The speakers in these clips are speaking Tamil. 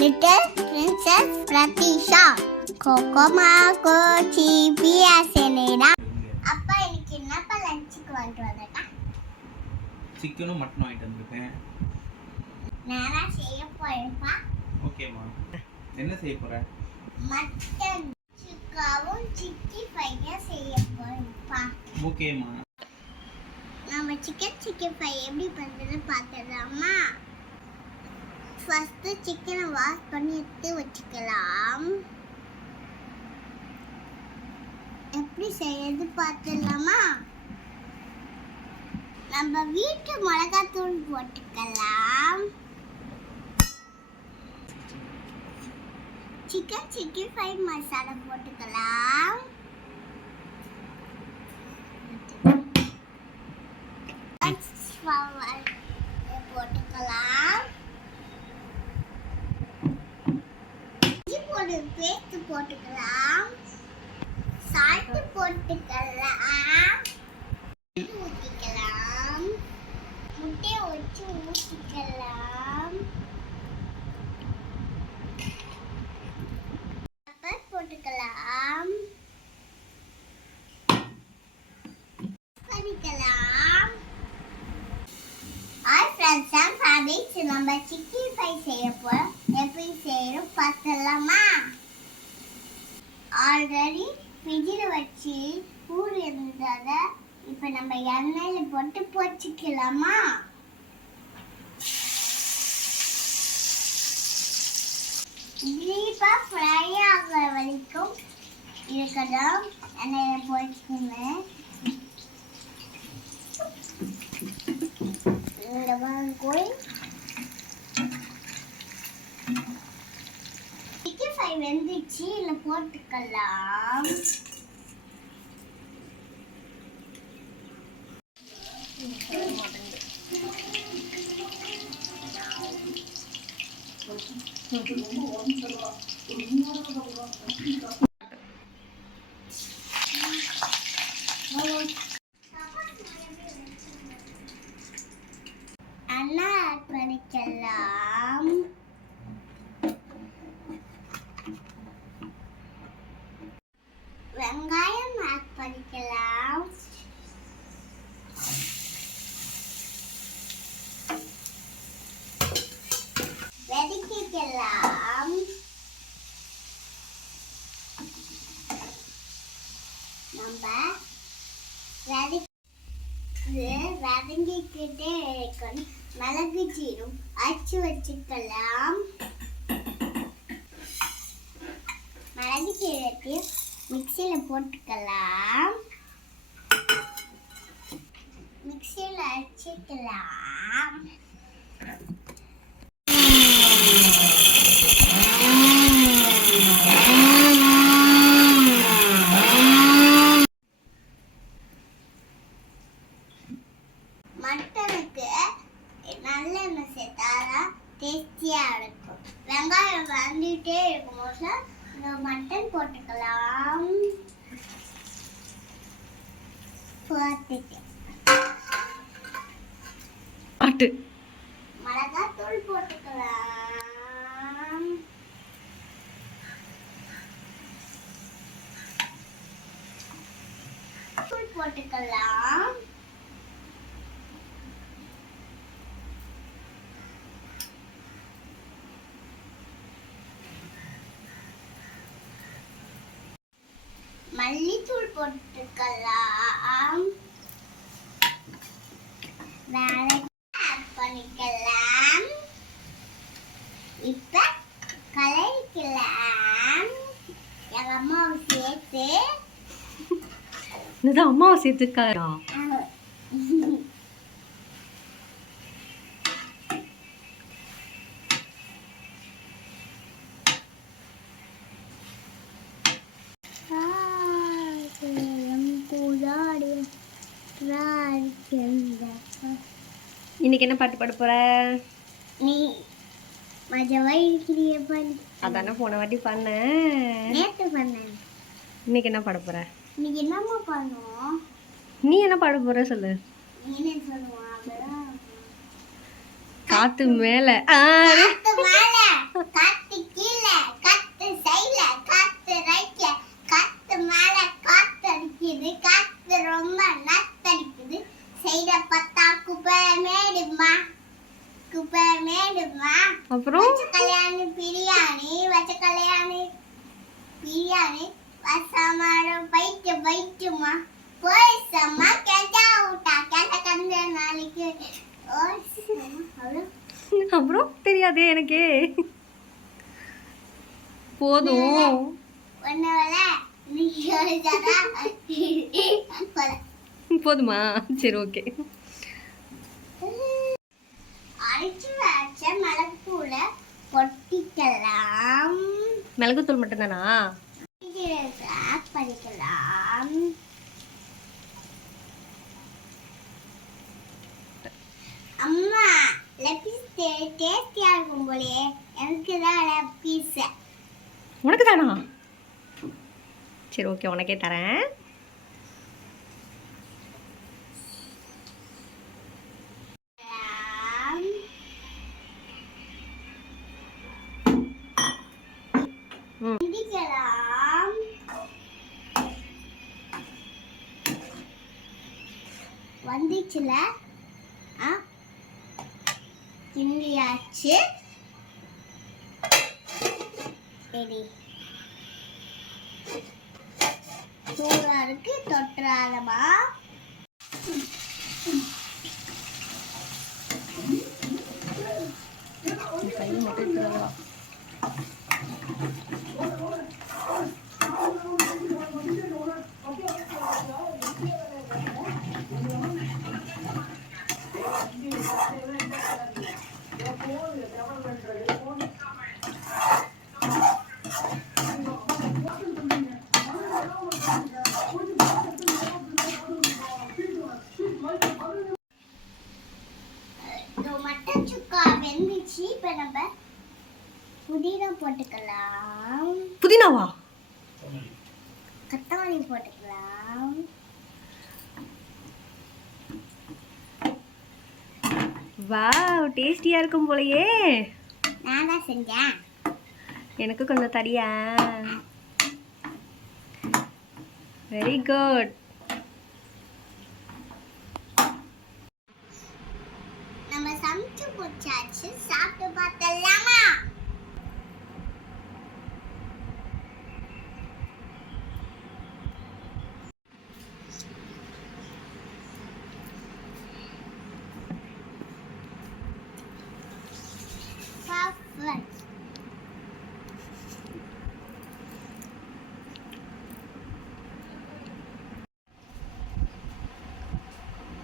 Little Princess Pratisha Kokoma Kochi Pia Seneda அப்பா எனக்கு என்னப்பா லஞ்சுக்கு வாங்கிட்டு வந்தா சிக்கனும் மட்டன் வாங்கிட்டு வந்திருக்கேன். நானா செய்ய போறேன்ப்பா. ஓகேமா. என்ன செய்ய போற? மட்டன் சிக்காவும் சிக்கி ஃப்ரையா செய்ய போறேன்ப்பா. ஓகேமா. நாம சிக்கன் ஃப்ரை எப்படி பண்றதுன்னு பார்க்கலாமா? ஃபர்ஸ்ட் சிக்கனை வாஷ் பண்ணி எடுத்து வச்சுக்கலாம். எப்படி செய்யறது பார்த்துடலாமா? நம்ம வீட்டு மிளகாத்தூள் போட்டுக்கலாம். சிக்கன் ஃப்ரை மசாலா போட்டுக்கலாம். போட்டுக்கலாம். பேஸ்ட் போட்டுக்கலாம். சால்ட் போட்டுக்கலாம். ஊத்திக்கலாம். முட்டையை வச்சு ஊத்திக்கலாம். பெப்பர் போட்டுக்கலாம். பண்ணிக்கலாம். ஹாய் ஃப்ரெண்ட்ஸ் அண்ட் ஃபேமிலிஸ், நம்ம சிக்கன் ஃப்ரை செய்ய போறோம். எப்படி செய்யறோம் பார்த்துடலாமா? ஆல்ரெடி ஃப்ரிட்ஜில் வச்சு கூழ் இருந்ததை இப்போ நம்ம எண்ணெயில் போட்டு பொரிச்சிக்கலாமா? டீப்பாக ஃப்ரை ஆகிற வரைக்கும் இருக்கட்டும். எண்ணெயில் பொரிச்சுக்கணும். இந்த மாதிரி சிக்கன் ஃப்ரை வெந்துச்சு, இல்லை போட்டுக்கலாம். அண்ணா ஆட் பண்ணிக்கலாம். வெங்காயம் ஆட் பண்ணிக்கலாம். வெடிக்கலாம். நம்ம வதங்கிக்கிட்டே இருக்கணும். மிளகு ஜீரம் அரைச்சு வச்சுக்கலாம். மிளகு ஜீரத்தை மிக்சியில் போட்டுக்கலாம். மிக்சியில் அரைச்சிக்கலாம். மட்டனுக்கு நல்லெண்ணெய் சேர்த்தாதான் டேஸ்டியாக இருக்கும். வெங்காயம் வந்துட்டே இருக்கும்போது இந்த மட்டன் போட்டுக்கலாம். மிளகாத்தூள் போட்டுக்கலாம். தூள் போட்டுக்கலாம். மல்லித்தூள் போட்டுக்கலாம். ஆட் பண்ணிக்கலாம். இப்ப கலரிக்கலாம். எங்க அம்மாவை சேர்த்து அம்மாவை சேர்த்துக்காரா? இன்னைக்கு என்ன பாட்டு பாட போற? நீ மஜாவா இருக்கிறிய பாரு. அதானே போன வாட்டி பண்ண. நேத்து பண்ணேன். இன்னைக்கு என்ன பாட போற? இன்னைக்கு என்னம்மா பண்ணுவோம்? நீ என்ன பாட போற சொல்லு. நீனே சொல்லுவா. காத்து மேல காத்து மேல காத்து அப்புறம் வச்ச கல்யாணி பிரியாணி வச்ச கல்யாணி பிரியாணி வசமாரம் பைட்டு பைட்டுமா போய்சம்மா கேட்டா விட்டா கேட்ட கந்த நாளைக்கு அப்புறம் தெரியாதே எனக்கு. போதும். ஒன்னவள நீ யோசிச்சாதா போதுமா? சரி ஓகே. அரைச்சு வச்ச மிளகுத்தூள பொட்டிக்கலாம். மிளகுத்தூள் மட்டும்தானா? ஆட் பண்ணிக்கலாம். அம்மா லெப்பீஸ் டேஸ்டியா இருக்கும் போலே. எனக்கு தான் லெப்பீஸ். உனக்கு தானா? சரி ஓகே, உனக்கே தரேன். இடிக்கலாம். வந்துச்சுல கிண்டியாச்சு. சரி சூடா இருக்கு, தொட்டுறாதமா. கையை மட்டும் எடுத்துருவா. மட்டன் சுக்கா வெந்துச்சு. இப்ப நம்ம புதினா போட்டுக்கலாம். புதினாவா? கொத்தமல்லி போட்டுக்கலாம். வாவ், டேஸ்டியா இருக்கும் போலயே. நான் தான் செஞ்சேன். எனக்கு கொஞ்சம் தரியா? Very good. நம்ம சமைச்சு முடிச்சாச்சு. சாப்பிட்டு பார்த்தலாமா?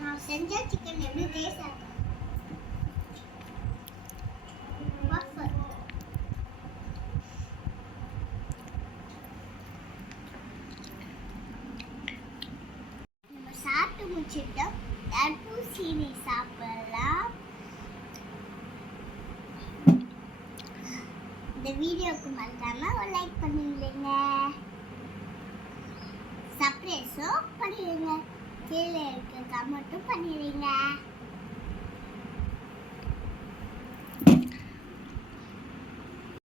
நான் செஞ்ச சிக்கன் எப்படி டேஸ்டா இருக்கு? நம்ம சாப்பிட்டு முடிச்சிட்டோம். தர்பூசணி சாப்பிடலாம். இந்த வீடியோக்கு மறக்காம ஒரு லைக் பண்ணிடுங்க. சப்ஸ்கிரைபும் பண்ணிடுங்க. கீழே இருக்க கமெண்ட்டும் பண்ணிடுங்க.